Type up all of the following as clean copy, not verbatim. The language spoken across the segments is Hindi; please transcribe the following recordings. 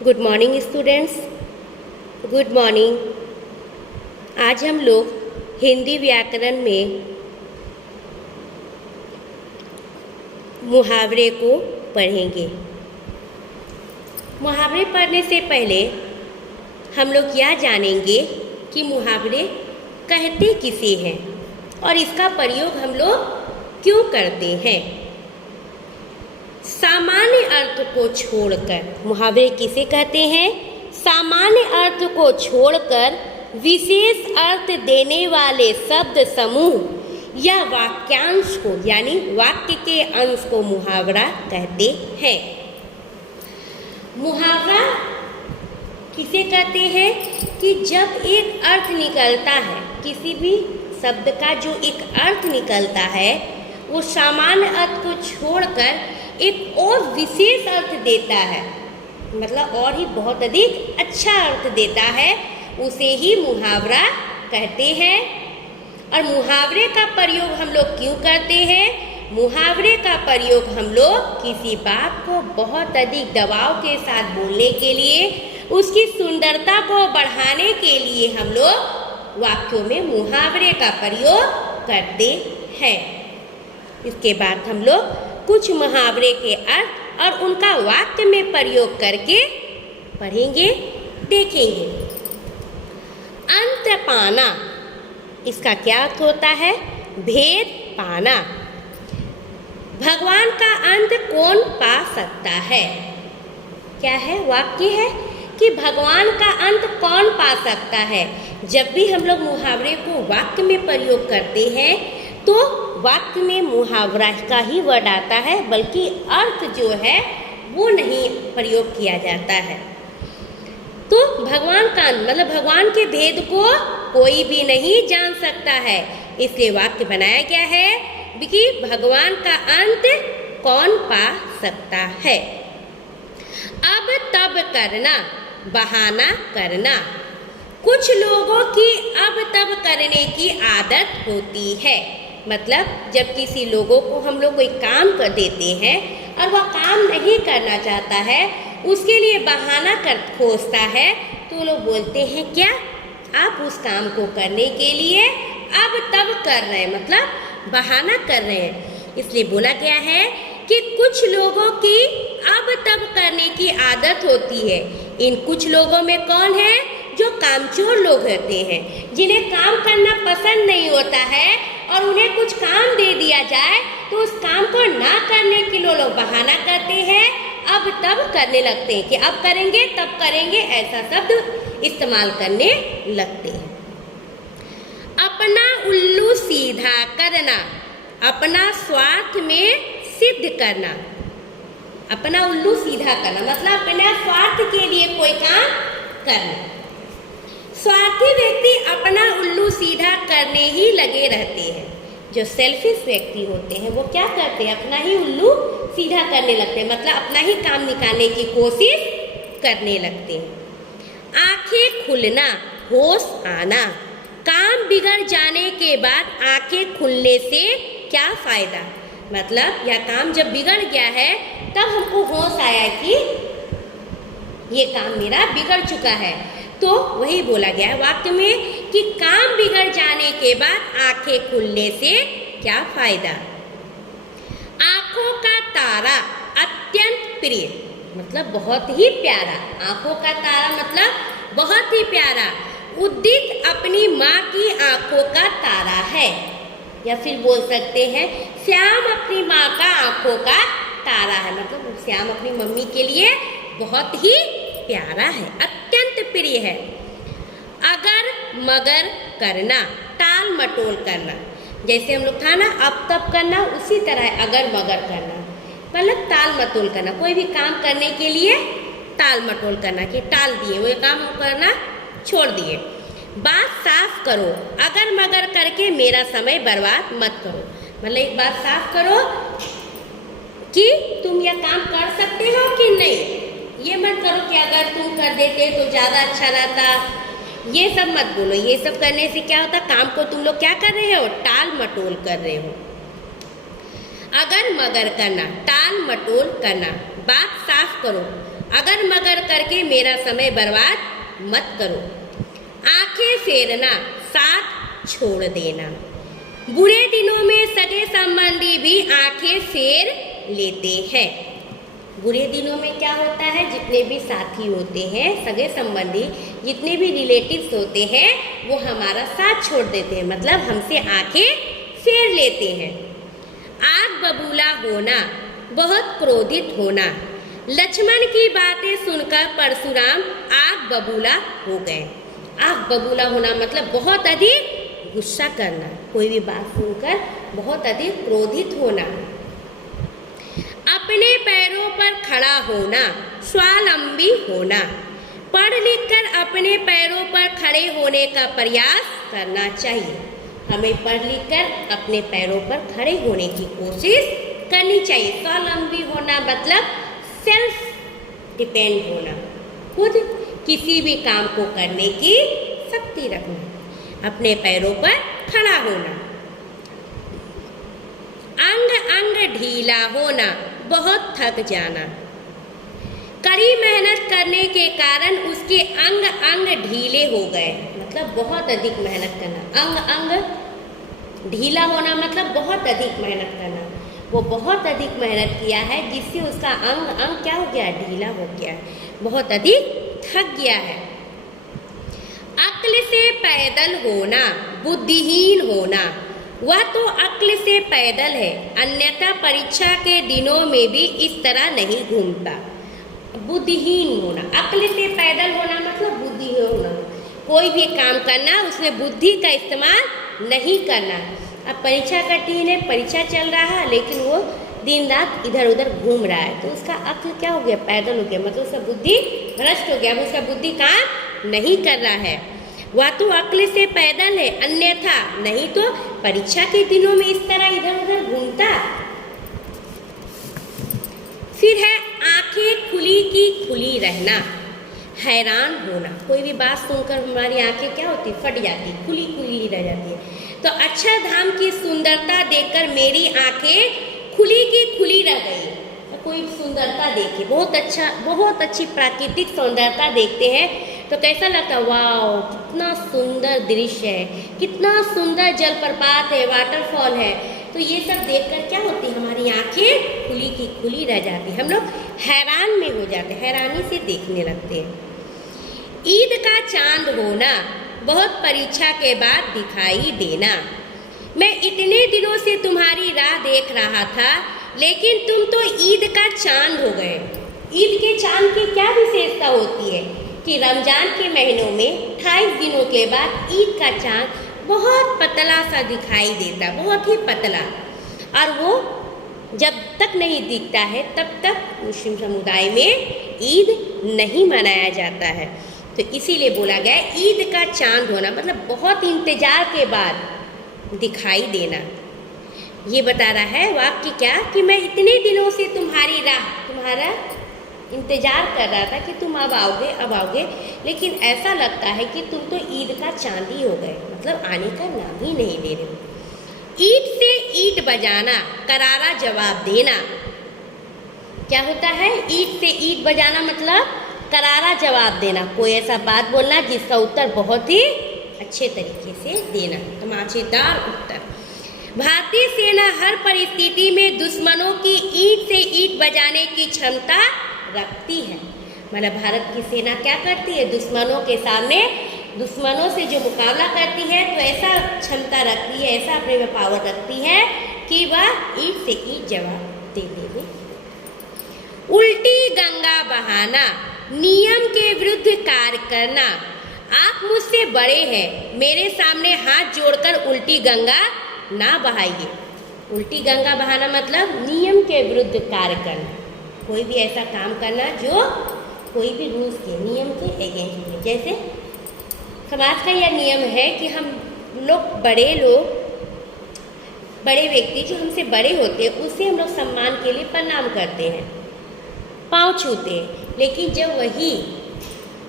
Good morning students, good morning. आज हम लोग हिंदी व्याकरण में मुहावरे को पढ़ेंगे। मुहावरे पढ़ने से पहले हम लोग यह जानेंगे कि मुहावरे कहते किसे हैं और इसका प्रयोग हम लोग क्यों करते हैं। सामान्य अर्थ को छोड़कर मुहावरे किसे कहते हैं? सामान्य अर्थ को छोड़कर विशेष अर्थ देने वाले शब्द समूह या वाक्यांश को यानी वाक्य के अंश को मुहावरा कहते हैं। मुहावरा किसे कहते हैं कि जब एक अर्थ निकलता है, किसी भी शब्द का जो एक अर्थ निकलता है वो सामान्य अर्थ को छोड़कर एक और विशेष अर्थ देता है, मतलब और ही बहुत अधिक अच्छा अर्थ देता है, उसे ही मुहावरा कहते हैं। और मुहावरे का प्रयोग हम लोग क्यों करते हैं? मुहावरे का प्रयोग हम लोग किसी बात को बहुत अधिक दबाव के साथ बोलने के लिए, उसकी सुंदरता को बढ़ाने के लिए हम लोग वाक्यों में मुहावरे का प्रयोग करते हैं। इसके बाद हम लोग कुछ मुहावरे के अर्थ और उनका वाक्य में प्रयोग करके पढ़ेंगे, देखेंगे। अंत पाना, इसका क्या अर्थ होता है? भेद पाना। भगवान का अंत कौन पा सकता है? क्या है? वाक्य है कि भगवान का अंत कौन पा सकता है। जब भी हम लोग मुहावरे को वाक्य में प्रयोग करते हैं तो वाक्य में मुहावरा का ही वर्ड आता है, बल्कि अर्थ जो है वो नहीं प्रयोग किया जाता है। तो भगवान का मतलब भगवान के भेद को कोई भी नहीं जान सकता है, इसलिए वाक्य बनाया गया है कि भगवान का अंत कौन पा सकता है। अब तब करना, बहाना करना। कुछ लोगों की अब तब करने की आदत होती है, मतलब जब किसी लोगों को हम लोग कोई काम कर देते हैं और वह काम नहीं करना चाहता है, उसके लिए बहाना कर खोजता है, तो लोग बोलते हैं क्या आप उस काम को करने के लिए अब तब कर रहे हैं, मतलब बहाना कर रहे हैं। इसलिए बोला गया है कि कुछ लोगों की अब तब करने की आदत होती है। इन कुछ लोगों में कौन है? जो कामचोर लोग होते हैं, जिन्हें काम करना पसंद नहीं होता है और उन्हें कुछ काम दे दिया जाए तो उस काम को ना करने के लिए लोग बहाना करते हैं, अब तब करने लगते हैं कि अब करेंगे तब करेंगे, ऐसा शब्द इस्तेमाल करने लगते हैं। अपना उल्लू सीधा करना, अपना स्वार्थ में सिद्ध करना। अपना उल्लू सीधा करना मतलब अपने स्वार्थ के लिए कोई काम करना। स्वार्थी व्यक्ति अपना उल्लू सीधा करने ही लगे रहते हैं। जो सेल्फिश व्यक्ति होते हैं वो क्या करते हैं? अपना ही उल्लू सीधा करने लगते हैं, मतलब अपना ही काम निकालने की कोशिश करने लगते हैं। आंखें खुलना, होश आना। काम बिगड़ जाने के बाद आंखें खुलने से क्या फायदा? मतलब यह काम जब बिगड़ गया है तब हमको होश आया कि ये काम मेरा बिगड़ चुका है, तो वही बोला गया है वाक्य में कि काम बिगड़ जाने के बाद आंखें खुलने से क्या फायदा। आंखों का तारा अत्यंत प्रिय, मतलब बहुत ही प्यारा। आंखों का तारा मतलब बहुत ही प्यारा। उदित अपनी माँ की आंखों का तारा है, या फिर बोल सकते हैं श्याम अपनी माँ का आंखों का तारा है, मतलब श्याम अपनी मम्मी के लिए बहुत ही प्यारा है, अत्यंत प्रिय है। अगर मगर करना, टाल मटोल करना। जैसे हम लोग था ना अब तब करना, उसी तरह अगर मगर करना मतलब टाल मटोल करना। कोई भी काम करने के लिए टाल मटोल करना कि टाल दिए, वो काम करना छोड़ दिए। बात साफ करो, अगर मगर करके मेरा समय बर्बाद मत करो। मतलब एक बात साफ करो कि तुम यह काम कर सकते हो कि नहीं, ये मत करो कि अगर तुम कर देते तो ज़्यादा अच्छा रहता, ये सब मत बोलो। ये सब करने से क्या होता? काम को तुम लोग क्या कर रहे हो? टाल मटोल कर रहे हो। अगर मगर करना, टाल मटोल करना। बात साफ करो, अगर मगर करके मेरा समय बर्बाद मत करो। आंखें फेरना, साथ छोड़ देना। बुरे दिनों में सगे संबंधी भी आंखें फेर लेते हैं। बुरे दिनों में क्या होता है, जितने भी साथी होते हैं, सगे संबंधी, जितने भी रिलेटिव्स होते हैं, वो हमारा साथ छोड़ देते हैं, मतलब हमसे आंखें फेर लेते हैं। आग बबूला होना, बहुत क्रोधित होना। लक्ष्मण की बातें सुनकर परशुराम आग बबूला हो गए। आग बबूला होना मतलब बहुत अधिक गुस्सा करना, कोई भी बात सुनकर बहुत अधिक क्रोधित होना। अपने पैरों पर खड़ा होना, स्वावलंबी होना। पढ़ लिख कर अपने पैरों पर खड़े होने का प्रयास करना चाहिए। हमें पढ़ लिख कर अपने पैरों पर खड़े होने की कोशिश करनी चाहिए। स्वावलंबी होना मतलब सेल्फ डिपेंड होना, खुद किसी भी काम को करने की शक्ति रखना, अपने पैरों पर खड़ा होना। अंग अंग ढीला होना, बहुत थक जाना। कड़ी मेहनत करने के कारण उसके अंग अंग ढीले हो गए, मतलब बहुत अधिक मेहनत करना। अंग अंग ढीला होना मतलब बहुत अधिक मेहनत करना। वो बहुत अधिक मेहनत किया है जिससे उसका अंग अंग क्या हो गया, ढीला हो गया, बहुत अधिक थक गया है। अक्ल से पैदल होना, बुद्धिहीन होना। वह तो अक्ल से पैदल है, अन्यथा परीक्षा के दिनों में भी इस तरह नहीं घूमता। बुद्धिहीन होना, अक्ल से पैदल होना मतलब बुद्धिहीन होना, कोई भी काम करना उसमें बुद्धि का इस्तेमाल नहीं करना। अब परीक्षा का दिन है, परीक्षा चल रहा है, लेकिन वो दिन रात इधर उधर घूम रहा है, तो उसका अक्ल क्या हो गया, पैदल हो गया, मतलब उसका बुद्धि भ्रष्ट हो गया, उसका बुद्धि काम नहीं कर रहा है। वह तो अक्ल से पैदल है, अन्यथा नहीं तो परीक्षा के दिनों में इस तरह इधर उधर घूमता। फिर है आंखें खुली की खुली रहना, हैरान होना। कोई भी बात सुनकर हमारी आंखें क्या होती, फट जाती, खुली खुली रह जाती है। तो अक्षरधाम की सुंदरता देखकर मेरी आंखें खुली की खुली रह गई। तो कोई सुंदरता देखे, बहुत अच्छी प्राकृतिक सुंदरता देखते हैं तो कैसा लगता है, वाह कितना सुंदर दृश्य है, कितना सुंदर जलप्रपात है, वाटरफॉल है। तो ये सब देखकर क्या होती है, हमारी आंखें खुली की खुली रह जाती, हम लोग हैरान में हो जाते, हैरानी से देखने लगते हैं। ईद का चांद होना, बहुत परीक्षा के बाद दिखाई देना। मैं इतने दिनों से तुम्हारी राह देख रहा था, लेकिन तुम तो ईद का चांद हो गए। ईद के चांद की क्या विशेषता होती है कि रमजान के महीनों में 28 दिनों के बाद ईद का चांद बहुत पतला सा दिखाई देता, बहुत ही पतला, और वो जब तक नहीं दिखता है तब तक मुस्लिम समुदाय में ईद नहीं मनाया जाता है। तो इसीलिए बोला गया ईद का चांद होना, मतलब बहुत इंतजार के बाद दिखाई देना। ये बता रहा है वाक्य क्या, कि मैं इतने दिनों से तुम्हारा इंतजार कर रहा था कि तुम अब आओगे, लेकिन ऐसा लगता है कि तुम तो ईद का चांद ही हो गए, मतलब आने का नाम ही नहीं ले रहे हो। ईद से ईद बजाना, करारा जवाब देना। क्या होता है, ईद से ईद बजाना मतलब करारा जवाब देना, कोई ऐसा बात बोलना जिसका उत्तर बहुत ही अच्छे तरीके से देना, तमाचेदार उत्तर। भारतीय सेना हर परिस्थिति में दुश्मनों की ईंट से ईंट बजाने की क्षमता रखती है। मतलब भारत की सेना क्या करती है, दुश्मनों के सामने, दुश्मनों से जो मुकाबला करती है तो ऐसा क्षमता रखती है, ऐसा अपने में पावर रखती है कि वह ईंट से ईंट जवाब दे देगी। उल्टी गंगा बहाना, नियम के विरुद्ध कार्य करना। आप मुझसे बड़े हैं, मेरे सामने हाथ जोड़कर उल्टी गंगा ना बहाइए। उल्टी गंगा बहाना मतलब नियम के विरुद्ध कार्य करना, कोई भी ऐसा काम करना जो कोई भी रूल्स के, नियम के अगेंस्ट में। जैसे समाज का यह नियम है कि हम लोग बड़े व्यक्ति जो हमसे बड़े होते हैं उससे हम लोग सम्मान के लिए प्रणाम करते हैं, पाँव छूते हैं। लेकिन जब वही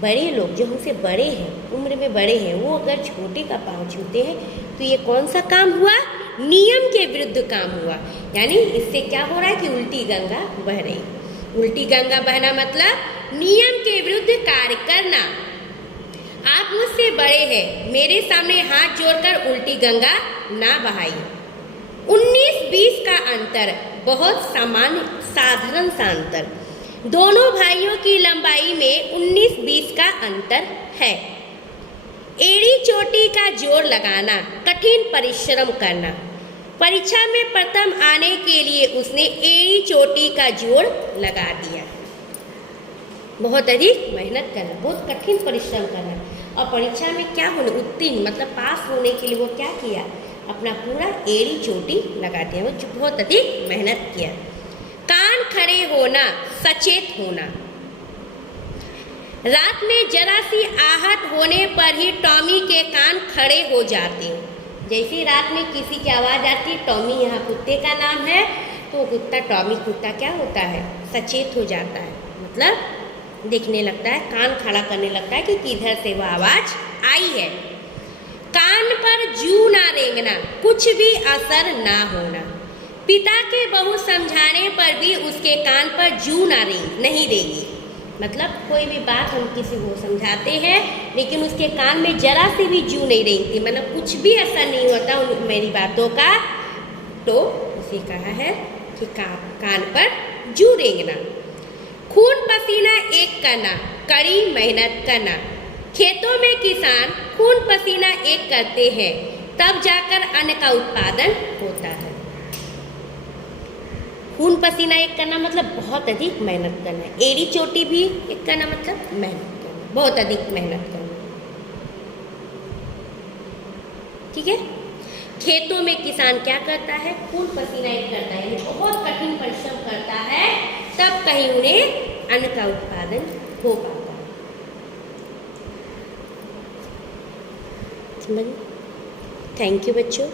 बड़े लोग जो हमसे बड़े हैं, उम्र में बड़े हैं, वो अगर छोटे का पाँव छूते हैं तो ये कौन सा काम हुआ, नियम के विरुद्ध काम हुआ। यानी इससे क्या हो रहा है कि उल्टी गंगा बह रही। उल्टी गंगा बहना मतलब नियम के विरुद्ध कार्य करना। आप मुझसे बड़े हैं, मेरे सामने हाथ जोड़कर उल्टी गंगा ना बहाइए। 19-20 का अंतर बहुत साधारण सा अंतर। दोनों भाइयों की लंबाई में 19-20 का अंतर है। एड़ी चोटी का जोड़ लगाना, कठिन परिश्रम करना। परीक्षा में प्रथम आने के लिए उसने एड़ी चोटी का जोड़ लगा दिया। बहुत अधिक मेहनत करना, बहुत कठिन परिश्रम करना, और परीक्षा में क्या होने, उत्तीर्ण मतलब पास होने के लिए वो क्या किया, अपना पूरा एड़ी चोटी लगा दिया, वो बहुत अधिक मेहनत किया। कान खड़े होना, सचेत होना। रात में जरा सी आहट होने पर ही टॉमी के कान खड़े हो जाते हैं। जैसे रात में किसी की आवाज़ आती है, टॉमी यहाँ कुत्ते का नाम है, तो कुत्ता टॉमी कुत्ता क्या होता है, सचेत हो जाता है, मतलब देखने लगता है, कान खड़ा करने लगता है कि किधर से वह आवाज़ आई है। कान पर जू ना रेंगना, कुछ भी असर ना होना। पिता के बहू समझाने पर भी उसके कान पर जू ना नहीं देगी, मतलब कोई भी बात हम किसी को समझाते हैं लेकिन उसके कान में जरा सी भी जू नहीं रेंगती, मतलब कुछ भी असर नहीं होता मेरी बातों का, तो उसे कहा है कि कान पर जू रेंगना। खून पसीना एक करना, कड़ी मेहनत करना। खेतों में किसान खून पसीना एक करते हैं, तब जाकर अन्न का उत्पादन होता है। खून पसीना एक करना मतलब बहुत अधिक मेहनत करना। एड़ी चोटी भी एक करना मतलब मेहनत करना, बहुत अधिक मेहनत करना। ठीक है, खेतों में किसान क्या करता है, खून पसीना एक करता है, यानी बहुत कठिन परिश्रम करता है, तब कहीं उन्हें अन्न का उत्पादन हो पाता है। थैंक यू बच्चों।